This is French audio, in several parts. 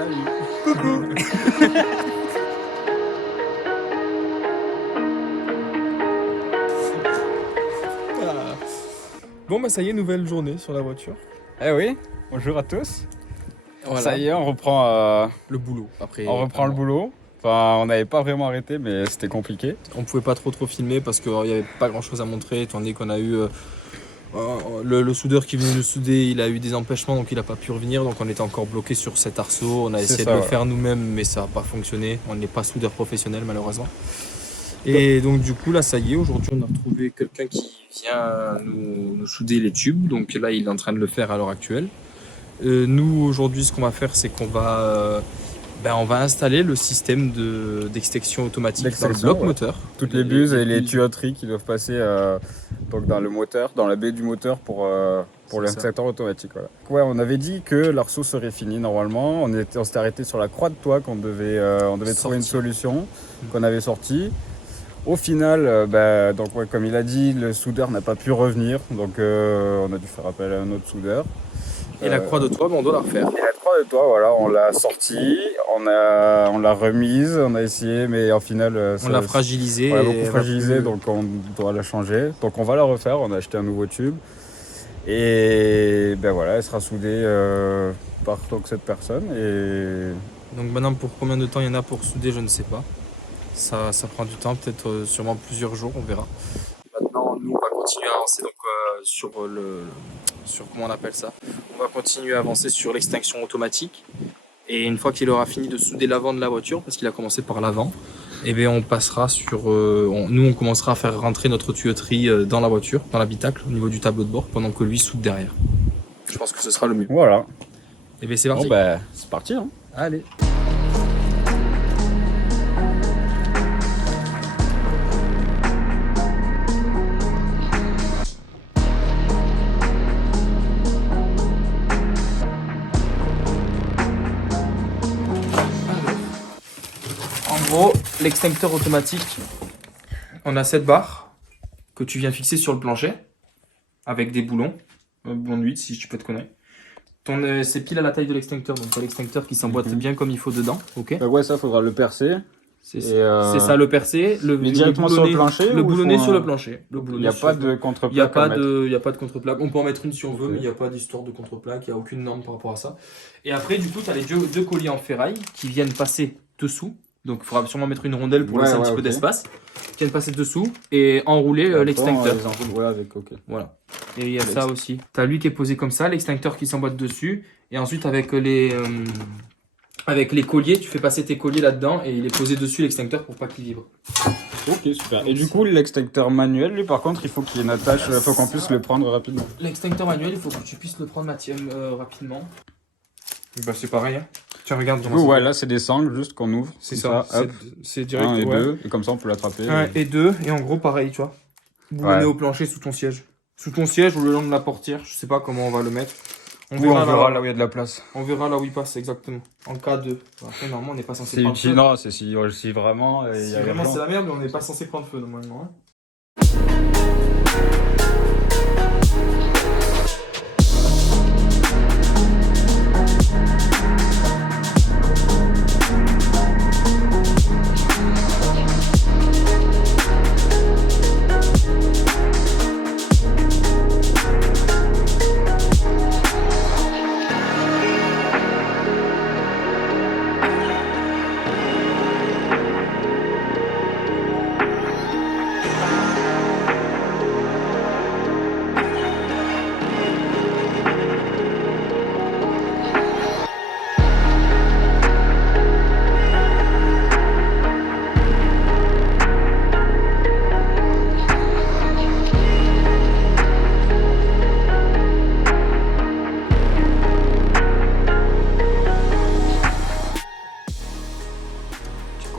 Salut. Ah. Bon bah ça y est, nouvelle journée sur la voiture. Eh oui, bonjour à tous. Voilà. Ça y est, on reprend, Le boulot. Après, le boulot. Enfin, on n'avait pas vraiment arrêté, mais c'était compliqué. On pouvait pas trop filmer parce qu'il n'y avait pas grand chose à montrer, étant donné qu'on a eu le soudeur qui venait nous souder, il a eu des empêchements, donc il n'a pas pu revenir, donc on était encore bloqué sur cet arceau. On a essayé de le faire nous-mêmes, mais ça n'a pas fonctionné. On n'est pas soudeur professionnel malheureusement. Et donc du coup là ça y est, aujourd'hui on a retrouvé quelqu'un qui vient nous souder les tubes, donc là il est en train de le faire à l'heure actuelle. Nous aujourd'hui ce qu'on va faire c'est qu'on va on va installer le système d'extinction automatique dans le bloc moteur. Toutes les buses et les tuyauteries qui doivent passer donc dans le moteur, dans la baie du moteur pour l'extincteur automatique. Voilà. Ouais, on avait dit que l'arceau serait fini normalement. On s'était arrêté sur la croix de toit qu'on devait trouver une solution qu'on avait sortie. Au final, donc, ouais, comme il a dit, le soudeur n'a pas pu revenir, donc on a dû faire appel à un autre soudeur. Et la croix de toit, on doit la refaire. Et la croix de toit, voilà, on l'a sortie, on l'a remise, on a essayé, mais au final... on l'a fragilisée. On l'a beaucoup fragilisée, donc on doit la changer. Donc on va la refaire, on a acheté un nouveau tube. Et ben voilà, elle sera soudée par donc, cette personne. Et... Donc maintenant, pour combien de temps il y en a pour souder, je ne sais pas. Ça prend du temps, peut-être sûrement plusieurs jours, on verra. Maintenant, nous, on va continuer à avancer donc, sur comment on appelle ça. On va continuer à avancer sur l'extinction automatique. Et une fois qu'il aura fini de souder l'avant de la voiture, parce qu'il a commencé par l'avant, et bien on passera sur... on commencera à faire rentrer notre tuyauterie dans la voiture, dans l'habitacle, au niveau du tableau de bord, pendant que lui soude derrière. Je pense que ce sera le mieux. Voilà. Et bien c'est parti. Bon ben, c'est parti. Hein. Allez. En gros, l'extincteur automatique, on a cette barre que tu viens fixer sur le plancher avec des boulons, un boulon de 8 si tu peux te connaître. C'est pile à la taille de l'extincteur, donc t'as l'extincteur qui s'emboîte bien comme il faut dedans. Ok. Ouais, ça faudra le percer. C'est ça, le percer. Mais directement sur le plancher. Le boulonner sur le plancher. Il n'y a pas de contreplaque. Il n'y a pas de contreplaque. On peut en mettre une si on veut, mais il n'y a pas d'histoire de contreplaque. Il n'y a aucune norme par rapport à ça. Et après, du coup, tu as les deux colliers en ferraille qui viennent passer dessous. Donc, il faudra sûrement mettre une rondelle pour laisser un petit peu d'espace. Qui viennent passer dessous et enrouler l'extincteur. Voilà. Et il y a ça aussi. Tu as lui qui est posé comme ça, l'extincteur qui s'emboîte dessus. Et ensuite, avec les colliers, tu fais passer tes colliers là-dedans et il est posé dessus l'extincteur pour pas qu'il vibre. Ok, super. Et du coup, l'extincteur manuel, lui, par contre, il faut qu'il y ait une attache, il faut qu'on puisse le prendre rapidement. L'extincteur manuel, il faut que tu puisses le prendre rapidement. Bah, c'est pareil, hein. Tiens, regarde. Ouais, là, c'est des sangles juste qu'on ouvre. C'est ça. C'est direct. 1 et 2, et comme ça, on peut l'attraper. 1 et 2, et en gros, pareil, tu vois. Boulonné au plancher sous ton siège. Sous ton siège ou le long de la portière, je sais pas comment on va le mettre. On verra là où il y a de la place. On verra là où il passe, exactement. En cas de... Après, normalement, on n'est pas censé prendre feu. Non, c'est si vraiment... Si vraiment c'est la merde, on n'est pas censé prendre feu, normalement. Hein.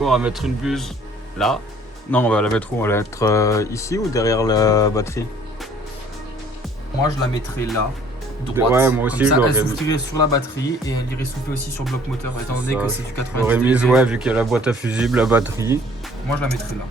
On va mettre une buse là. Non, on va la mettre où? On va la mettre ici ou derrière la batterie? Moi, je la mettrai là, droite. Ouais, moi aussi. Comme ça, elle soufflerait sur la batterie et elle irait souffler aussi sur le bloc moteur, étant donné que c'est du 90 J'aurais mis, ouais, vu qu'il y a la boîte à fusible, la batterie. Moi, je la mettrai là.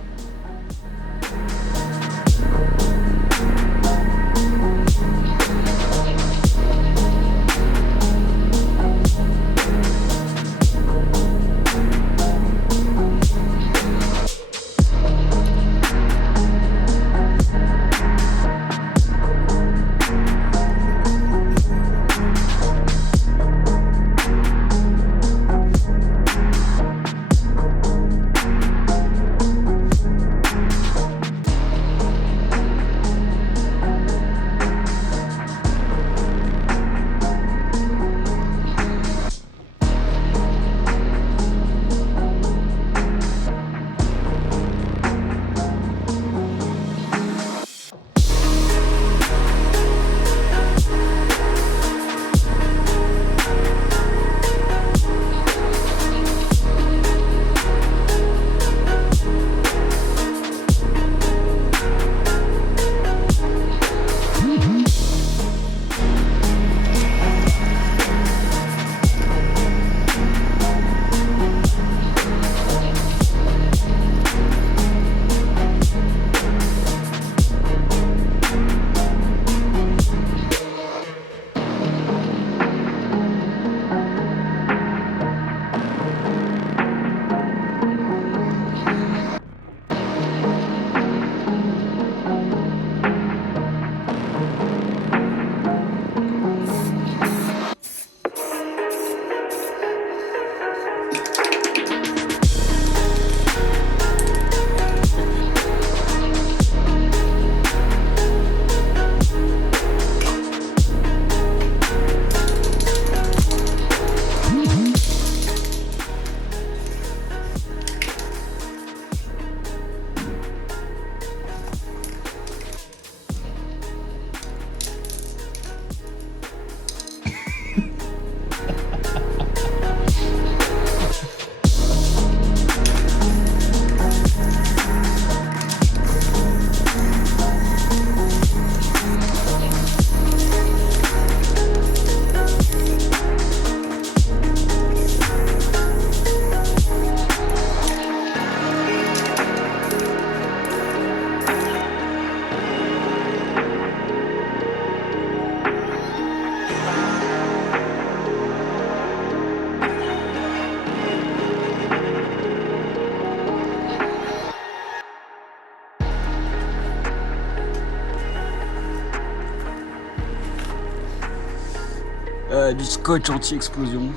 Du scotch anti-explosion. Du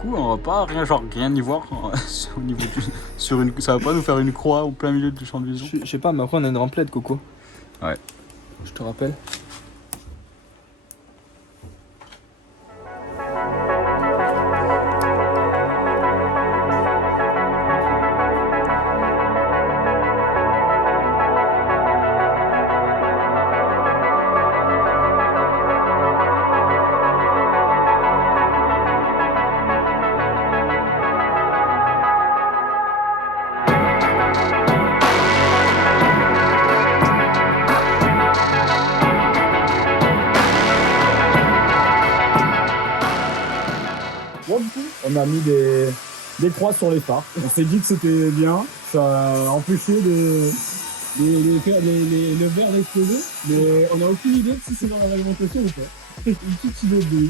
coup, on va pas rien y voir au niveau ça va pas nous faire une croix au plein milieu du champ de vision. Je sais pas, mais après on a une remplète, Coco. Ouais. Je te rappelle. Bon, du coup, on a mis des croix sur les phares. On s'est dit que c'était bien. Ça a empêché le verre d'exploser. Mais on n'a aucune idée de si c'est dans la réglementation ou pas. Une petite idée de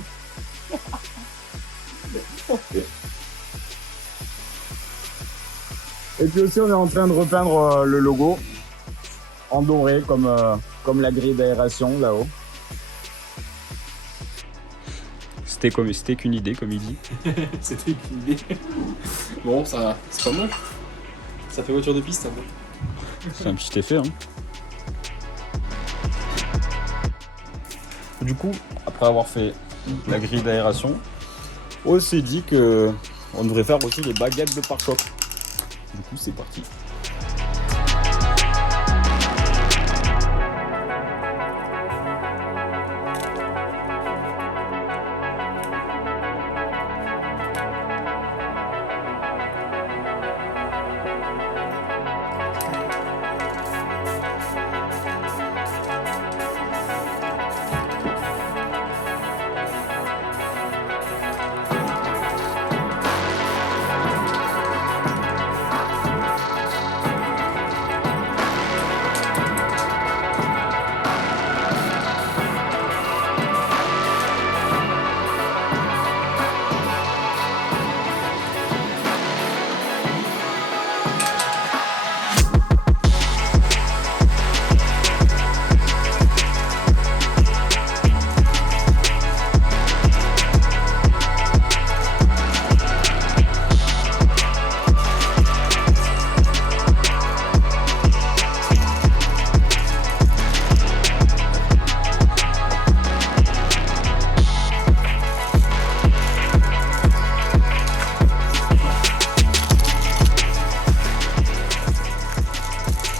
Et puis aussi, on est en train de repeindre le logo en doré comme la grille d'aération là-haut. C'était qu'une idée, comme il dit. C'était une idée. Bon, ça, c'est pas moche. Ça fait voiture de piste un peu. C'est un petit effet. Hein. Du coup, après avoir fait la grille d'aération, on s'est dit que on devrait faire aussi les baguettes de pare-choc. Du coup, c'est parti.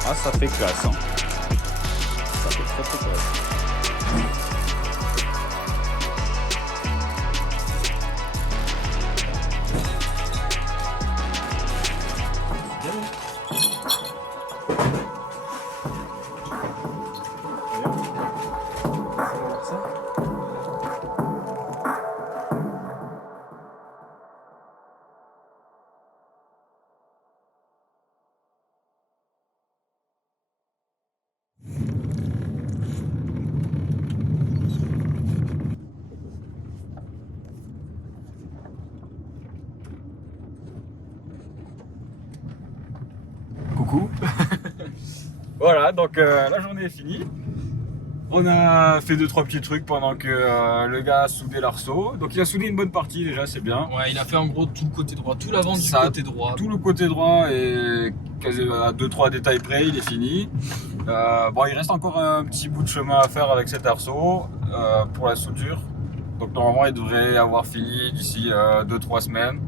Ah, ça fait classe. Hein. Ça fait très très classe. Coucou. Voilà, donc la journée est finie. On a fait 2-3 petits trucs pendant que le gars a soudé l'arceau. Donc il a soudé une bonne partie déjà, c'est bien. Ouais, il a fait en gros tout le côté droit, tout l'avant du Ça, côté droit. Tout le côté droit est quasi à 2-3 détails près, il est fini. Bon, il reste encore un petit bout de chemin à faire avec cet arceau pour la soudure. Donc normalement il devrait avoir fini d'ici 2-3 semaines.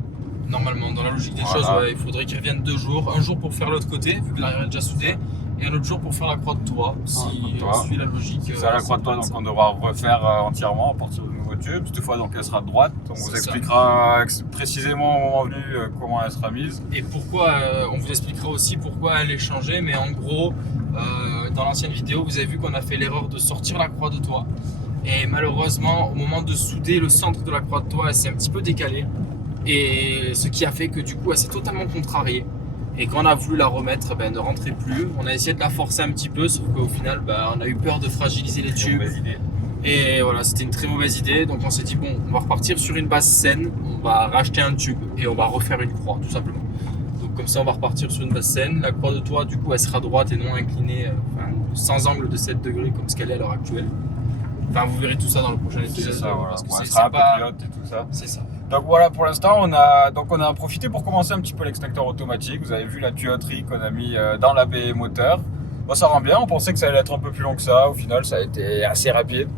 Normalement, dans la logique des Voilà. choses, ouais, il faudrait qu'il revienne 2 jours. Un jour pour faire l'autre côté, vu que l'arrière est déjà soudé, et un autre jour pour faire la croix de toit, si on suit la logique. C'est à la croix de toit, donc on devra refaire entièrement à partir du nouveau tube. Cette fois, donc elle sera de droite. On vous expliquera précisément au moment venu comment elle sera mise. Et pourquoi, on vous expliquera aussi pourquoi elle est changée, mais en gros, dans l'ancienne vidéo, vous avez vu qu'on a fait l'erreur de sortir la croix de toit. Et malheureusement, au moment de souder, le centre de la croix de toit s'est un petit peu décalé. Et ce qui a fait que du coup, elle s'est totalement contrariée. Et quand on a voulu la remettre, elle ne rentrait plus. On a essayé de la forcer un petit peu, sauf qu'au final, on a eu peur de fragiliser les tubes. Et voilà, c'était une très mauvaise idée. Donc on s'est dit, bon, on va repartir sur une base saine, on va racheter un tube et on va refaire une croix, tout simplement. Donc comme ça, on va repartir sur une base saine. La croix de toit, du coup, elle sera droite et non inclinée, sans angle de 7 degrés comme ce qu'elle est à l'heure actuelle. Enfin, vous verrez tout ça dans le prochain épisode. C'est ça, voilà. Parce que Ouais, c'est sera un peu pas... plus haute et tout ça. C'est ça. Donc voilà, pour l'instant, on a profité pour commencer un petit peu l'extincteur automatique. Vous avez vu la tuyauterie qu'on a mis dans la baie moteur. Bon, ça rend bien, on pensait que ça allait être un peu plus long que ça. Au final, ça a été assez rapide.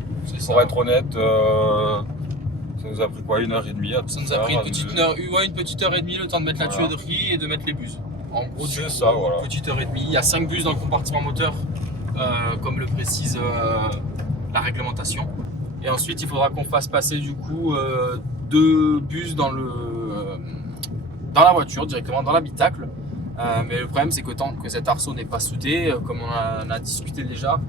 Pour être honnête, ça nous a pris quoi, 1h30 Ça nous a pris une petite heure et demie, le temps de mettre la tuyauterie et de mettre les buses. En gros, c'est ça, voilà. Une petite heure et demie. Il y a 5 buses dans le compartiment moteur, comme le précise la réglementation. Et ensuite, il faudra qu'on fasse passer du coup 2 buses dans la voiture, directement dans l'habitacle. Mais le problème, c'est que tant que cet arceau n'est pas soudé, comme on a discuté déjà,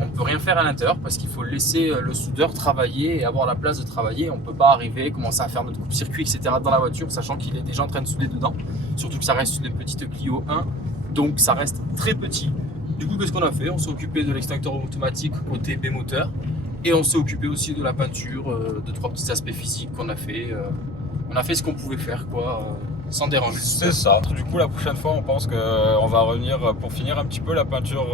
on ne peut rien faire à l'intérieur parce qu'il faut laisser le soudeur travailler et avoir la place de travailler. On ne peut pas arriver, commencer à faire notre coupe-circuit, etc. dans la voiture, sachant qu'il est déjà en train de souder dedans. Surtout que ça reste une petite Clio 1, donc ça reste très petit. Du coup, qu'est-ce qu'on a fait? On s'est occupé de l'extincteur automatique côté B-moteur et on s'est occupé aussi de la peinture, de 3 petits aspects physiques qu'on a fait. On a fait ce qu'on pouvait faire, quoi, sans déranger. C'est ça. Du coup, la prochaine fois, on pense qu'on va revenir pour finir un petit peu la peinture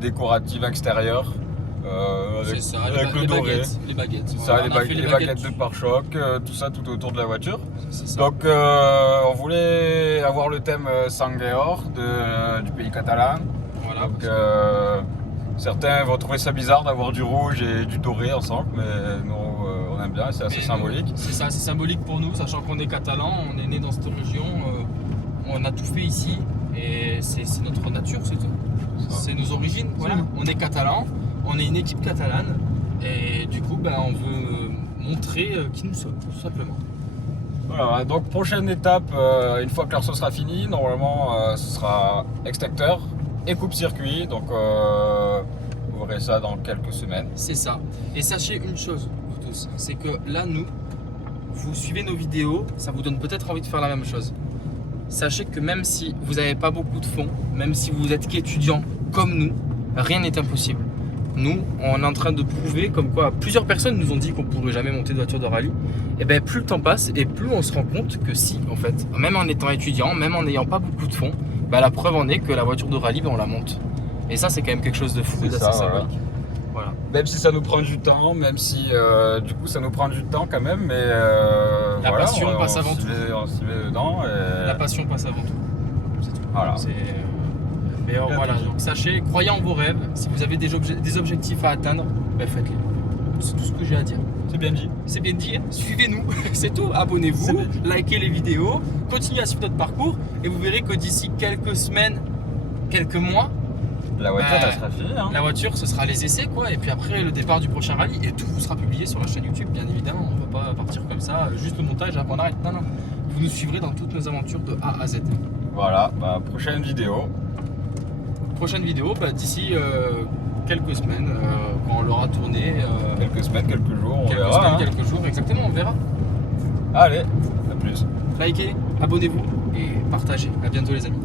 décorative extérieure. C'est ça, avec le doré. Les baguettes. C'est ça, les baguettes de pare-choc, tout ça tout autour de la voiture. Donc on voulait avoir le thème Sangueor du pays catalan. Voilà. Donc certains vont trouver ça bizarre d'avoir du rouge et du doré ensemble, mais nous on aime bien, c'est assez symbolique. C'est ça, c'est symbolique pour nous, sachant qu'on est catalan, on est né dans cette région, on a tout fait ici et c'est notre nature, c'est tout. C'est nos origines, voilà. On est catalan, on est une équipe catalane et du coup on veut montrer qui nous sommes, tout simplement. Voilà, donc prochaine étape, une fois que l'arceau sera fini, normalement ce sera extincteur et coupe-circuit, donc vous verrez ça dans quelques semaines. C'est ça. Et sachez une chose, vous tous, c'est que là, vous suivez nos vidéos, ça vous donne peut-être envie de faire la même chose. Sachez que même si vous n'avez pas beaucoup de fonds, même si vous êtes qu'étudiant comme nous, rien n'est impossible. Nous, on est en train de prouver comme quoi plusieurs personnes nous ont dit qu'on ne pourrait jamais monter de voiture de rallye. Et bien plus le temps passe et plus on se rend compte que si, en fait, même en étant étudiant, même en n'ayant pas beaucoup de fonds, la preuve en est que la voiture de rallye, on la monte. Et ça, c'est quand même quelque chose de fou, d'assez symbolique. Voilà. Même si ça nous prend du temps, même si du coup ça nous prend du temps quand même, mais la passion passe avant tout. On s'y met dedans. Et... La passion passe avant tout. C'est tout. Voilà. Mais voilà, donc sachez, croyez en vos rêves. Si vous avez des objectifs à atteindre, faites-les. C'est tout ce que j'ai à dire. C'est bien dit. C'est bien dit. Suivez-nous, c'est tout. Abonnez-vous, likez les vidéos, continuez à suivre notre parcours et vous verrez que d'ici quelques semaines, quelques mois, la voiture elle sera finie. Hein. La voiture, ce sera les essais, quoi. Et puis après, le départ du prochain rallye. Et tout vous sera publié sur la chaîne YouTube, bien évidemment. On ne va pas partir comme ça, juste le montage, après on arrête. Non. Vous nous suivrez dans toutes nos aventures de A à Z. Voilà, prochaine vidéo. Prochaine vidéo, d'ici quelques semaines, quand on l'aura tourné. Quelques semaines, quelques jours, on verra. Quelques jours, exactement, on verra. Allez, à plus. Likez, abonnez-vous et partagez. À bientôt les amis.